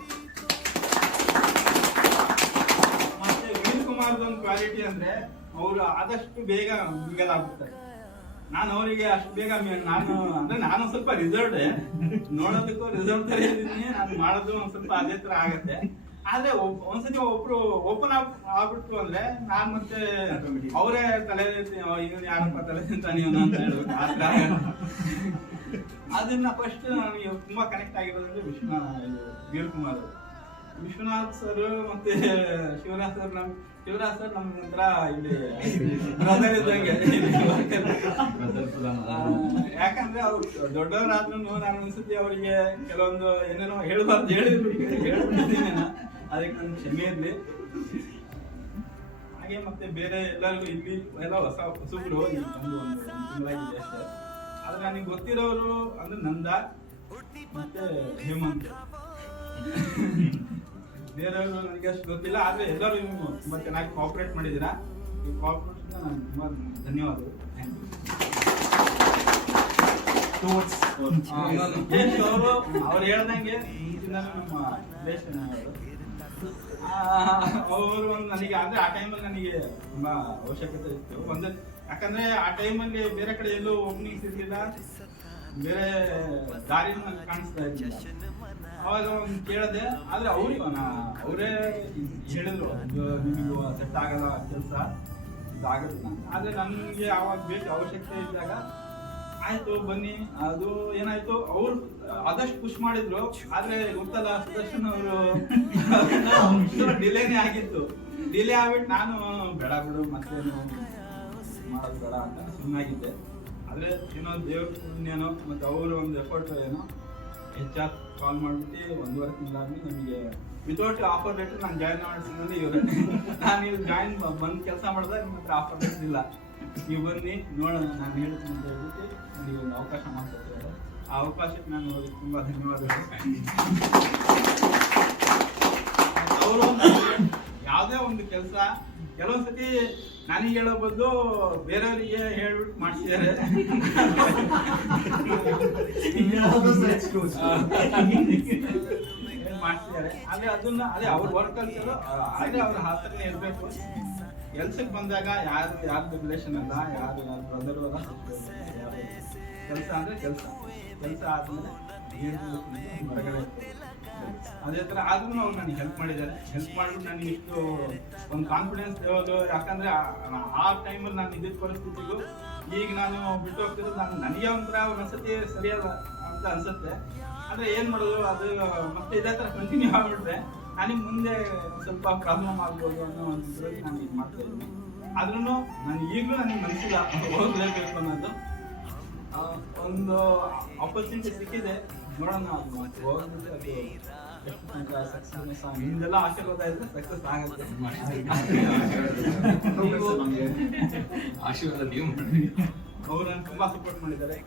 ಮತ್ತೆ ವೀರ್ ಕುಮಾರ್ದು ಒಂದು ಕ್ವಾಲಿಟಿ ಅಂದ್ರೆ ಅವರು ಆದಷ್ಟು ಬೇಗ ಮಿಂಗಲ್ ಆಗ್ಬಿಡ್ತಾರೆ. ನಾನು ಅವರಿಗೆ ಅಷ್ಟು ಬೇಗ ನಾನು ಸ್ವಲ್ಪ ರಿಸರ್ವ್ಡ್, ನೋಡೋದಕ್ಕೂ ರಿಸರ್ವ್ ತರ ಇದ್ದೀನಿ. ನಾನು ಮಾಡೋದು ಒಂದ್ ಸ್ವಲ್ಪ ಅದೇ ತರ ಆಗತ್ತೆ. ಆದ್ರೆ ಒಂದ್ಸತಿ ಒಬ್ರು ಓಪನ್ ಆಗ್ಬಿಟ್ರು ಅಂದ್ರೆ ನಾನ್ ಮತ್ತೆ ಅವರೇ ತಲೆ ಇವನು ಯಾರಪ್ಪ ತಲೆ ತಿಂತಾನೆ ಅಂತ ಹೇಳ್ಬೇಕು. ಅದನ್ನ ಫಸ್ಟ್ ನನಗೆ ತುಂಬಾ ಕನೆಕ್ಟ್ ಆಗಿರೋದಂದ್ರೆ ವೀರ್ ಕುಮಾರ್, ವಿಶ್ವನಾಥ್ ಸರ್ ಮತ್ತೆ ಶಿವರಾಜ್ ಸರ್. ನಮ್ಗೆ ಒಂಥರ ಇಲ್ಲಿ ಬ್ರದರ್ ಇದ್ದಂಗೆ. ಯಾಕಂದ್ರೆ ಅವ್ರು ದೊಡ್ಡವರಾದ್ರೂ ನಾನು ಅನ್ಸುತ್ತೆ ಅವರಿಗೆ ಕೆಲವೊಂದು ಏನೇನೋ ಹೇಳ್ಬಾರ್ದು ಹೇಳ್ಬಿಟ್ಟಿದ್ದೀನಿ. ಅದಕ್ಕೆ ನನ್ ಕ್ಷಮೆ ಇರ್ಲಿ. ಹಾಗೆ ಮತ್ತೆ ಬೇರೆ ಎಲ್ಲರಿಗೂ ಇಲ್ಲಿ ಎಲ್ಲ ಹೊಸಬ್ರು ಒಂದು ತಿಂಗಳಾಗಿದೆ ಅಷ್ಟೇ. ಆದ್ರೆ ನನಗೆ ಗೊತ್ತಿರೋರು ಅಂದ್ರೆ ನಂದ ಮತ್ತೆ ಹೇಮಂತ್. ಬೇರೆಯವರು ನನಗೆ ಅಷ್ಟು ಗೊತ್ತಿಲ್ಲ. ಆದ್ರೆ ಎಲ್ಲರೂ ತುಂಬಾ ಚೆನ್ನಾಗಿ ಕೋಆಪರೇಟ್ ಮಾಡಿದ್ದೀರಾ. ಈ ಕೋಆಪರೇಷನ್ ನಾನು ತುಂಬಾ ಧನ್ಯವಾದಗಳು. ಅವ್ರು ಹೇಳ್ದಂಗೆ ನಮ್ಮ ದೇಶ ಅವರು ಒಂದು ನನಗೆ ಅಂದ್ರೆ ಆ ಟೈಮಲ್ಲಿ ನನಗೆ ತುಂಬಾ ಅವಶ್ಯಕತೆ ಇತ್ತು. ಯಾಕಂದ್ರೆ ಆ ಟೈಮಲ್ಲಿ ಬೇರೆ ಕಡೆ ಎಲ್ಲೂ ಓಪನಿಂಗ್ಸ್ ಇರ್ಲಿಲ್ಲ, ಬೇರೆ ದಾರಿ ನನಗೆ ಕಾಣಿಸ್ತಾ ಇರ್ಲಿಲ್ಲ. ಅವಾಗ ಒಂದು ಕೇಳಿದೆ. ಆದ್ರೆ ಅವರೇ ಹೇಳಿದ್ರು ನಿಮಗೂ ಸೆಟ್ ಆಗಲ್ಲ ಕೆಲಸ, ಇದಾಗೋದಿಲ್ಲ ಅಂತ. ಆದ್ರೆ ನನ್ಗೆ ಅವಾಗ ಬೇಕು ಅವಶ್ಯಕತೆ ಇದ್ದಾಗ ಆಯ್ತು ಬನ್ನಿ. ಅದು ಏನಾಯ್ತು, ಅವ್ರು ಆದಷ್ಟು ಪುಷ್ ಮಾಡಿದ್ರು. ಆದ್ರೆ ಗೊತ್ತಲ್ಲ ಸುದರ್ಶನ್ ಅವರು ಡಿಲೇನೇ ಆಗಿತ್ತು. ಡಿಲೇ ಆಗ್ಬಿಟ್ಟು ನಾನು ಬೇಡ ಬಿಡು ಮತ್ತೇನು ಮಾಡೋದು ಬೇಡ ಅಂತ ಸುಮ್ಮನಾಗಿದ್ದೆ. ಆದರೆ ಏನೋ ದೇವ್ರ ಪುಣ್ಯನೋ ಮತ್ತು ಅವರು ಒಂದು ಎಫರ್ಟ್ ಏನೋ HR ಕಾಲ್ ಮಾಡಿಬಿಟ್ಟು 1.5 ತಿಂಗಳಾದ್ಮೇಲೆ ನಮಗೆ ವಿತೌಟ್ ಆಫರ್ ಲೆಟರ್ ನಾನು ಜಾಯ್ನ್ ಮಾಡಿಸಿದ್ರೆ ಇವರು ನಾನು ಇಲ್ಲಿ ಜಾಯಿನ್ ಬಂದು ಕೆಲಸ ಮಾಡಿದ್ರೆ ನಿಮ್ಮ ಹತ್ರ ಆಫರ್ ಲೆಟರ್ ಇಲ್ಲ, ನೀವು ಬನ್ನಿ ನೋಡೋಣ ನಾನು ಹೇಳ್ತೀನಿ ಅಂತ ಹೇಳ್ಬಿಟ್ಟು ನನಗೆ ಒಂದು ಅವಕಾಶ ಮಾಡ್ಕೊಡ್ತಾರೆ. ಆ ಅವಕಾಶಕ್ಕೆ ನಾನು ಅವ್ರಿಗೆ ತುಂಬ ಧನ್ಯವಾದಗಳು. ಅವರು ಯಾವುದೇ ಒಂದು ಕೆಲಸ ಕೆಲವೊಂದ್ಸತಿ ನನಗೆ ಹೇಳೋ ಬದಲು ಬೇರೆಯವರಿಗೆ ಹೇಳ್ಬಿಟ್ಟು ಮಾಡಿಸಿದ್ದಾರೆ. ಮಾಡ್ತಿದ್ದಾರೆ ಆದ್ರೆ ಅದನ್ನ ಅವ್ರ ವರ್ಕ್ ಕಲ್ಚರ್ ಆದ್ರೆ ಅವ್ರ ಹತ್ರನೇ ಇರಬೇಕು. ಕೆಲ್ಸಕ್ಕೆ ಬಂದಾಗ ಯಾರ್ದು ರಿಲೇಷನ್ ಅಲ್ಲ, ಯಾರು ಬ್ರದರು ಅಲ್ಲ, ಕೆಲಸ ಅಂದ್ರೆ ಕೆಲಸ ಆದ್ಮೇಲೆ ಹೊರಗಡೆ ಅದೇ ತರ ಆದ್ರೂ ಅವ್ರು ನನಗೆ ಹೆಲ್ಪ್ ಮಾಡಿದ್ದಾರೆ. ಹೆಲ್ಪ್ ಮಾಡಿಬಿಟ್ಟು ನನಗೆ ಇಷ್ಟು ಒಂದು ಕಾನ್ಫಿಡೆನ್ಸ್ ಲೆವೆಲ್, ಯಾಕಂದ್ರೆ ಆ ಟೈಮಲ್ಲಿ ನಾನು ಇದ್ದಿದ್ದ ಪರಿಸ್ಥಿತಿಗೂ ಈಗ ನಾನು ಬಿಟ್ಟು ಹೋಗ್ತಿರೋದು ನನಗೆ ಒಂಥರ ಒಂದ್ಸತಿ ಸರಿಯಲ್ಲ ಅಂತ ಅನ್ಸುತ್ತೆ. ಆದ್ರೆ ಏನ್ ಮಾಡೋದು, ಅದು ಮತ್ತೆ ಇದೇ ತರ ಕಂಟಿನ್ಯೂ ಆಗ್ಬಿಟ್ರೆ ನನಗೆ ಮುಂದೆ ಸ್ವಲ್ಪ ಪ್ರಾಬ್ಲಮ್ ಆಗ್ಬೋದು ಅನ್ನೋ ಒಂದು ಇದರಲ್ಲಿ ನಾನು ಇದು ಮಾಡ್ತಾ ಇದ್ದೀನಿ. ಆದ್ರೂ ನಾನು ಈಗಲೂ ನನಗೆ ಮನಸ್ಸಿಲ್ಲ ಹೋಗ್ಲೇಬೇಕು ಅನ್ನೋದು. ಒಂದು ಆಪರ್ಚುನಿಟಿ ಸಿಕ್ಕಿದೆ, ನೋಡೋಣ ಅದು ಹೋಗ್ಬಿಟ್ಟು ಅದು ಎಷ್ಟು ತನಕ ಸಕ್ಸಸ್ ನಿಮ್ದೆಲ್ಲ ಆಶೀರ್ವಾದ ಇದ್ರೆ ಸಕ್ಸಸ್ ಆಗುತ್ತೆ. ಆಶೀರ್ವಾದ ನೀವು ಅವ್ರು ನನಗೆ ತುಂಬಾ ಸಪೋರ್ಟ್ ಮಾಡಿದ್ದಾರೆ.